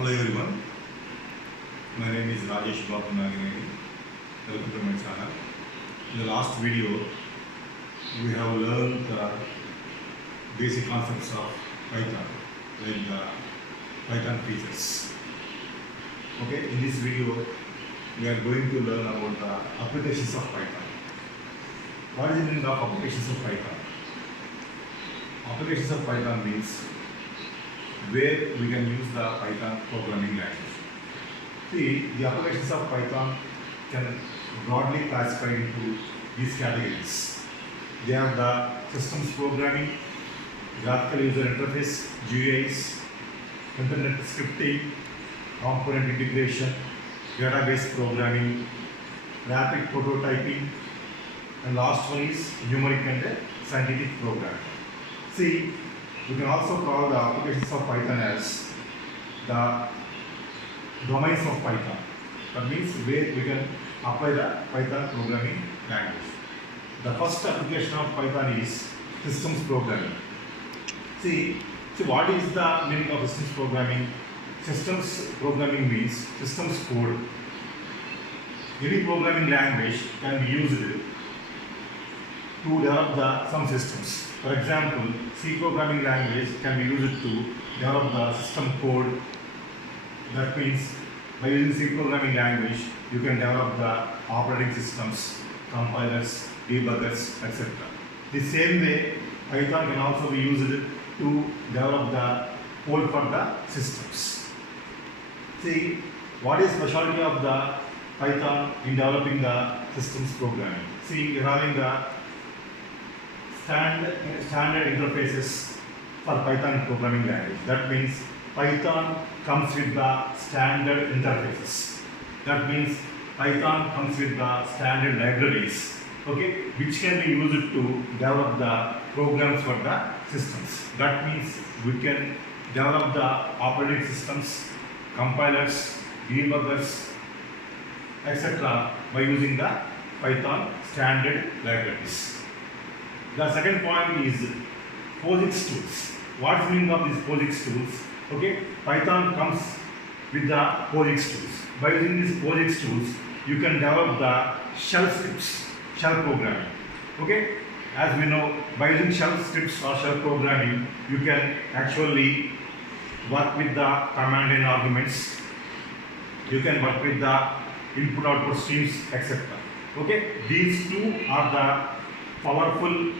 Hello everyone, my name is Rajesh Babu Nagineni. Welcome to my channel. In the last video, we have learned the basic concepts of Python, like the Python features. Okay, in this video, we are going to learn about the applications of Python. What is the meaning of applications of Python? Applications of Python means where we can use the Python programming language. See, the applications of Python can broadly classified into these categories. They are the systems programming, graphical user interface, GUIs, internet scripting, component integration, database programming, rapid prototyping, and last one is numeric and scientific programming. See, we can also call the applications of Python as the domains of Python. That means where we can apply the Python programming language. The first application of Python is systems programming. See what is the meaning of systems programming? Systems programming means systems code. Any programming language can be used to develop some systems. For example, C programming language can be used to develop the system code. That means by using C programming language, you can develop the operating systems, compilers, debuggers, etc. The same way, Python can also be used to develop the code for the systems. See, what is specialty of the Python in developing the systems programming? See, we are having the standard interfaces for Python programming language. That means Python comes with the standard interfaces. That means Python comes with the standard libraries, okay, which can be used to develop the programs for the systems. That means we can develop the operating systems, compilers, debuggers, etc. by using the Python standard libraries. The second point is POSIX tools. What is the meaning of these POSIX tools? Okay, Python comes with the POSIX tools. By using these POSIX tools, you can develop the shell scripts, shell programming. Okay, as we know, by using shell scripts or shell programming, you can actually work with the command and arguments. You can work with the input-output streams, etc. Okay, these two are the powerful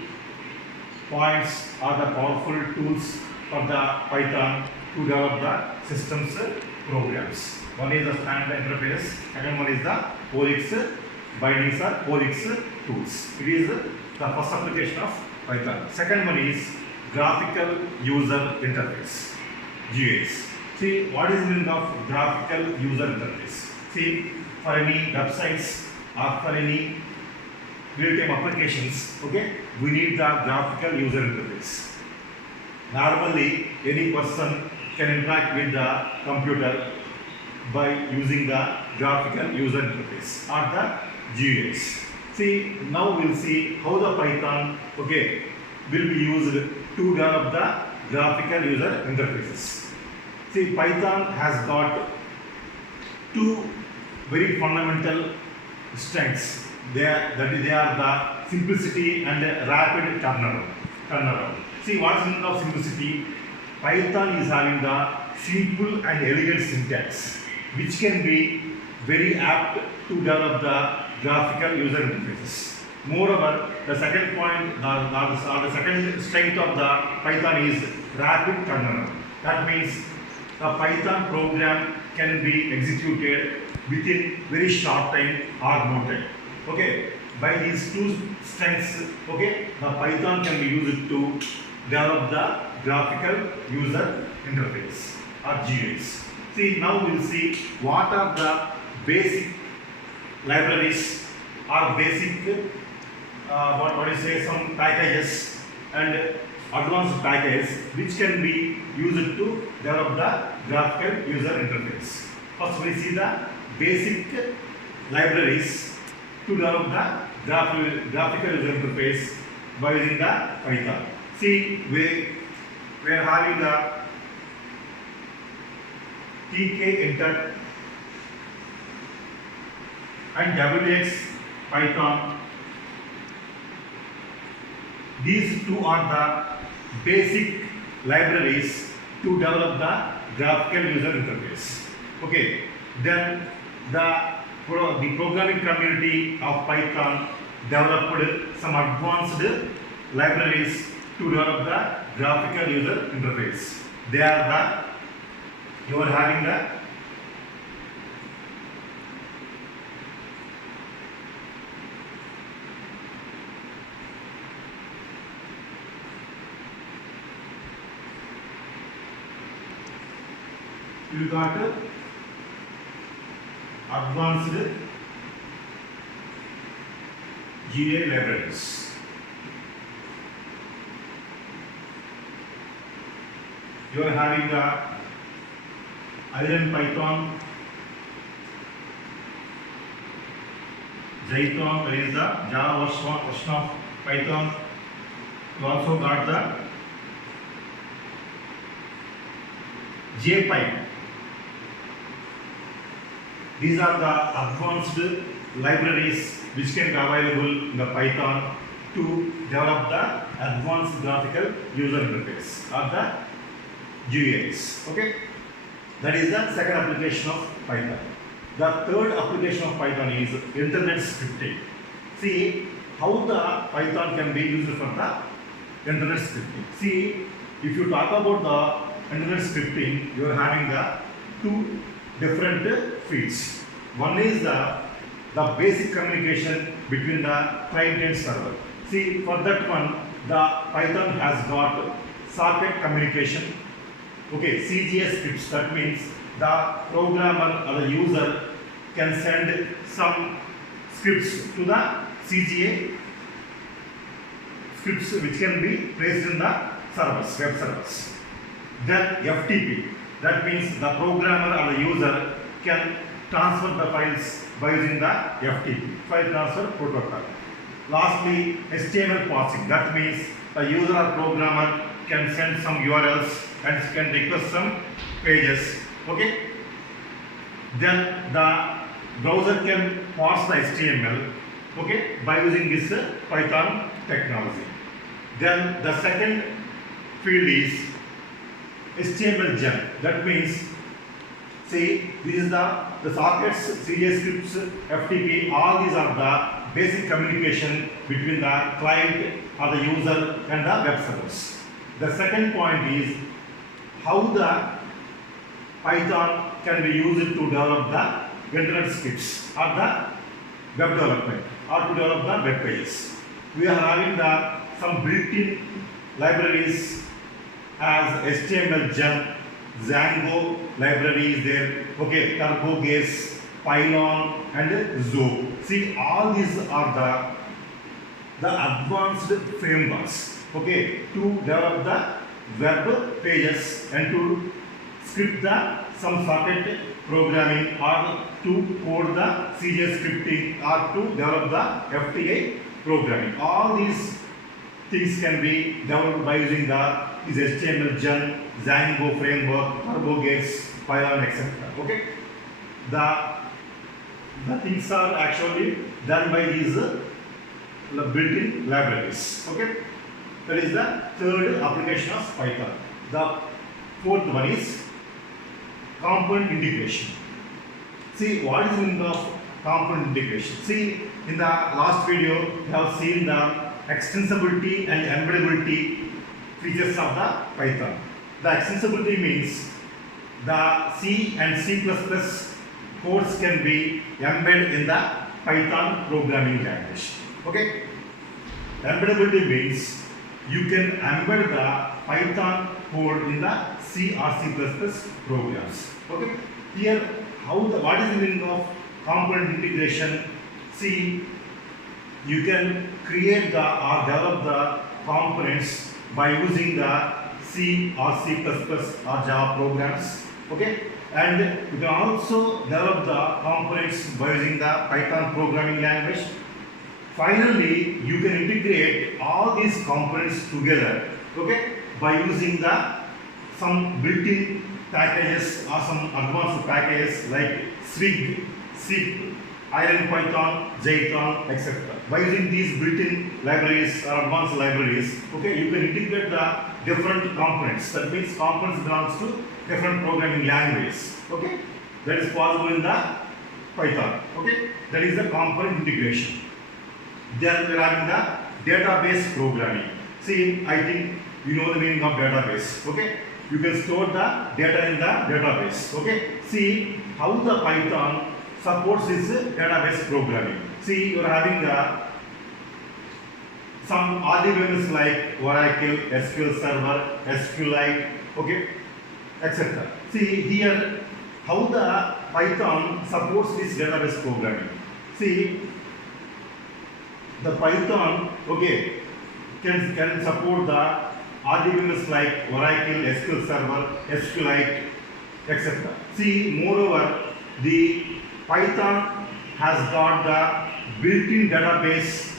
points or the powerful tools for the Python to develop the systems programs. One is the standard interface, second one is the POSIX bindings or POSIX tools. It is the first application of Python. Second one is graphical user interface, GUIs. See, what is the meaning of graphical user interface? See, for any websites or for any real-time applications, okay, we need the graphical user interface. Normally, any person can interact with the computer by using the graphical user interface or the GUIs. See, now we'll see how the Python, okay, will be used to develop the graphical user interfaces. See, Python has got two very fundamental strengths. They are the simplicity and rapid turnaround. See, what is the meaning of simplicity? Python is having the simple and elegant syntax, which can be very apt to develop the graphical user interfaces. Moreover, the second point, the second strength of the Python is rapid turnaround. That means the Python program can be executed within very short time or no time. Okay, by these two strengths, okay, the Python can be used to develop the graphical user interface or GUIs. See, now we'll see what are the basic libraries or basic some packages and advanced packages which can be used to develop the graphical user interface. First, we see the basic libraries to develop the graphical user interface by using the Python. See, we are having the TK enter and WX Python. These two are the basic libraries to develop the graphical user interface. Okay, then the programming community of Python developed some advanced libraries to develop the graphical user interface. They are you are having the you got advanced GA libraries. You are having the Iron Python, Jython, that is the Java version of Python. You also got the JPy. These are the advanced libraries which can be available in the Python to develop the advanced graphical user interface or the GUIs. Okay, that is the second application of Python. The third application of Python is internet scripting. See how the Python can be used for the internet scripting. See, if you talk about the internet scripting, you are having the two different fields. One is the basic communication between the client and server. See, for that one, the Python has got socket communication. Okay, CGS scripts, that means the programmer or the user can send some scripts to the CGA scripts which can be placed in the servers, web servers. Then FTP, that means the programmer or the user can transfer the files by using the FTP, file transfer protocol. Lastly, HTML parsing, that means the user or programmer can send some URLs and can request some pages. Okay. Then the browser can parse the HTML, okay, by using this Python technology. Then the second field is HTML-gen. That means, see, this is the sockets, CGS scripts, FTP, all these are the basic communication between the client or the user and the web servers. The second point is how the Python can be used to develop the internet scripts or the web development or to develop the web pages. We are having some built-in libraries as HTML-gen, Django library is there, okay, TurboGase, Pylon and Zo. See, all these are the advanced frameworks, okay, to develop the web pages and to script some socket programming or to code the CGS scripting or to develop the FTA programming. All these things can be developed by using this HTML-gen, Django framework, TurboGase, Pylon, etc. Okay, the things are actually done by these built-in libraries. Okay, that is the third application of Python. The fourth one is component integration. See, what is the meaning of component integration? See, in the last video, we have seen the extensibility and embeddability features of the Python. The extensibility means the C and C++ codes can be embedded in the Python programming language. Okay? Embeddability means you can embed the Python code in the C or C++ programs. Okay? Here, what is the meaning of component integration? See, you can create or develop the components by using the C or C++ or Java programs. Okay? And you can also develop the components by using the Python programming language. Finally, you can integrate all these components together, okay, by using some built-in packages or some advanced packages like Swig, SIP, IronPython, Jython, etc. By using these built-in libraries or advanced libraries, okay, you can integrate the different components. That means components belongs to different programming languages. Okay, that is possible in the Python. Okay, that is the component integration. Then we are having the database programming. See, I think you know the meaning of database. Okay, you can store the data in the database. Okay, see how the Python supports this database programming. See, you are having some RDBMS like Oracle, SQL Server, SQLite, okay, etc. See here how the Python supports this database programming. See, the Python, okay, can support the RDBMS like Oracle, SQL Server, SQLite, etc. See, moreover, the Python has got the built-in database,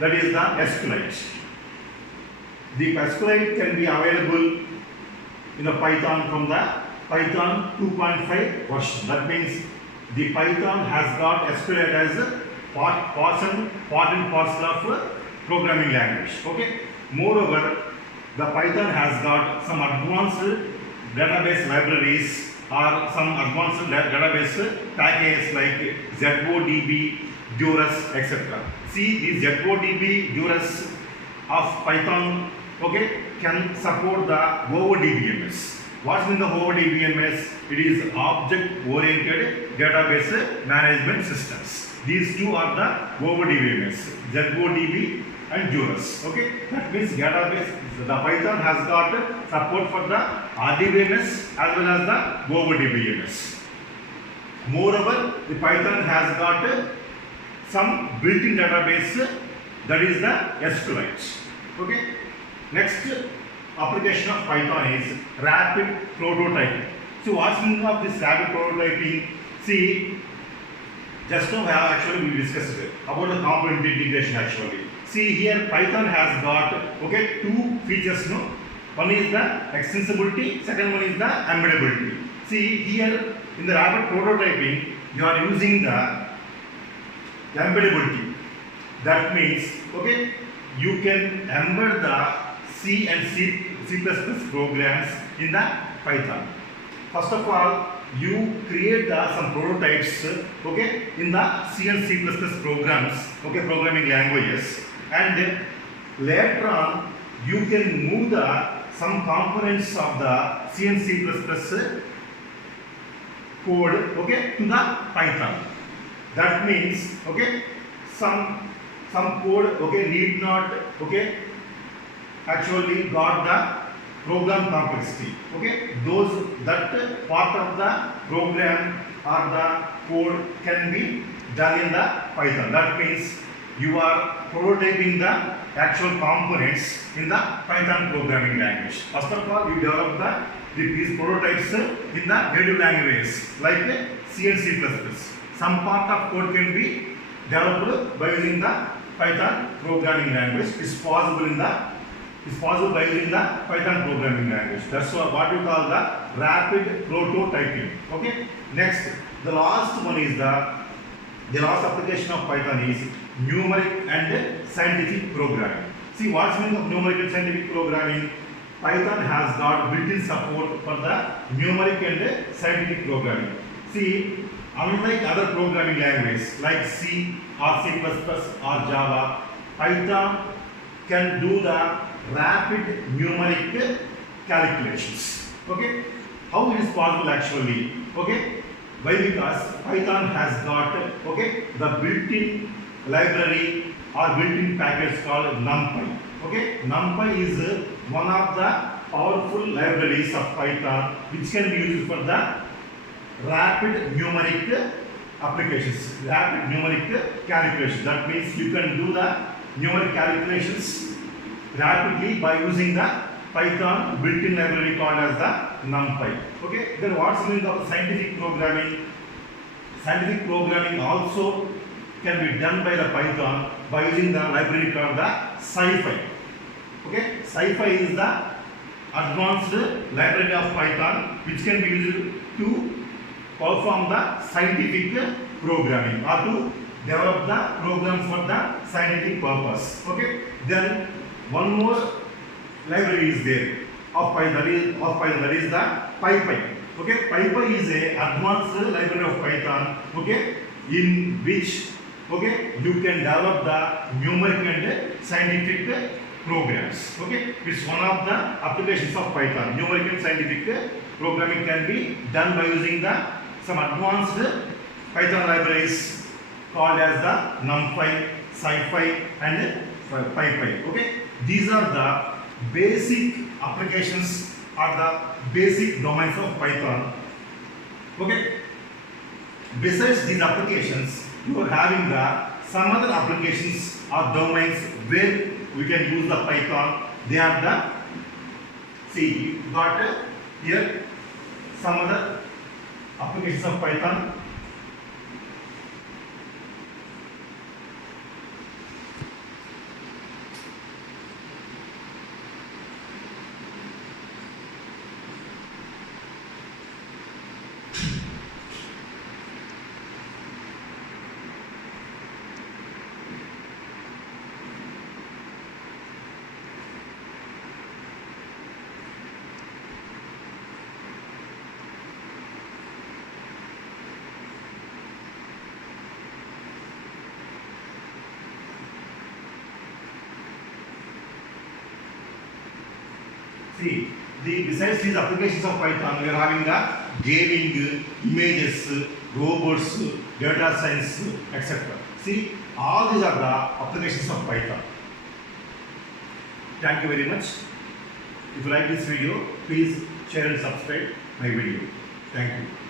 that is the SQLite. The SQLite can be available in the Python from the Python 2.5 version. That means the Python has got SQLite as a part and parcel of programming language. Okay. Moreover, the Python has got some advanced database libraries or some advanced database packages like ZODB, Durus, etc. See, these ZODB, Durus of Python, okay, can support the OODBMS. What's in the OODBMS? It is object-oriented database management systems. These two are the OODBMS, ZODB and Durus. Okay, that means database. The Python has got support for the RDBMS as well as the OODBMS. Moreover, the Python has got some built-in database, that is the SQLite. Okay. Next application of Python is rapid prototyping. So what's the meaning of this rapid prototyping? See, just now actually we discussed about the component integration actually. See here Python has got okay two features. No, one is the extensibility, second one is the embeddability. See here in the rapid prototyping you are using the embeddability. That means okay you can embed the C and C++ programs in the Python. First of all, you create some prototypes okay in the C and C++ programs, okay, programming languages, and later on you can move some components of the C and C++ code okay to the Python. That means okay some code okay need not okay actually got the program complexity. Okay, those that part of the program or the code can be done in the Python. That means you are prototyping the actual components in the Python programming language. First of all, you develop these prototypes in the native languages like C and C++. Some part of code can be developed by using the Python programming language. It's possible by using the Python programming language. That's what you call the rapid prototyping. Okay. Next, the last one is the last application of Python is numeric and scientific programming. See, what's the meaning of numeric and scientific programming? Python has got built-in support for the numeric and scientific programming. See, unlike other programming languages like C or C++ or Java, Python can do the rapid numeric calculations. Okay, how it is possible actually? Okay, why? Because Python has got okay the built-in library or built-in package called NumPy. Okay, NumPy is one of the powerful libraries of Python which can be used for the rapid numeric applications, rapid numeric calculations. That means you can do the numeric calculations rapidly by using the Python built-in library called as the NumPy. Okay, then what's the meaning of scientific programming? Scientific programming also can be done by the Python by using the library called the SciPy. Okay, SciPy is the advanced library of Python which can be used to perform the scientific programming or to develop the program for the scientific purpose. Okay. Then one more library is there of Python, that is the PyPy. Okay, PyPy is a advanced library of Python. Okay, in which you can develop the numeric and scientific programs. Okay, it's one of the applications of Python. Numeric and scientific programming can be done by using some advanced Python libraries called as the NumPy, SciPy, and PyPy. Okay, these are the basic applications or the basic domains of Python. Okay. Besides these applications, you are having some other applications or domains where we can use the Python. They are see, you got here some other applications of Python. See, besides these applications of Python, we are having the gaming, images, robots, data science, etc. See, all these are the applications of Python. Thank you very much. If you like this video, please share and subscribe my video. Thank you.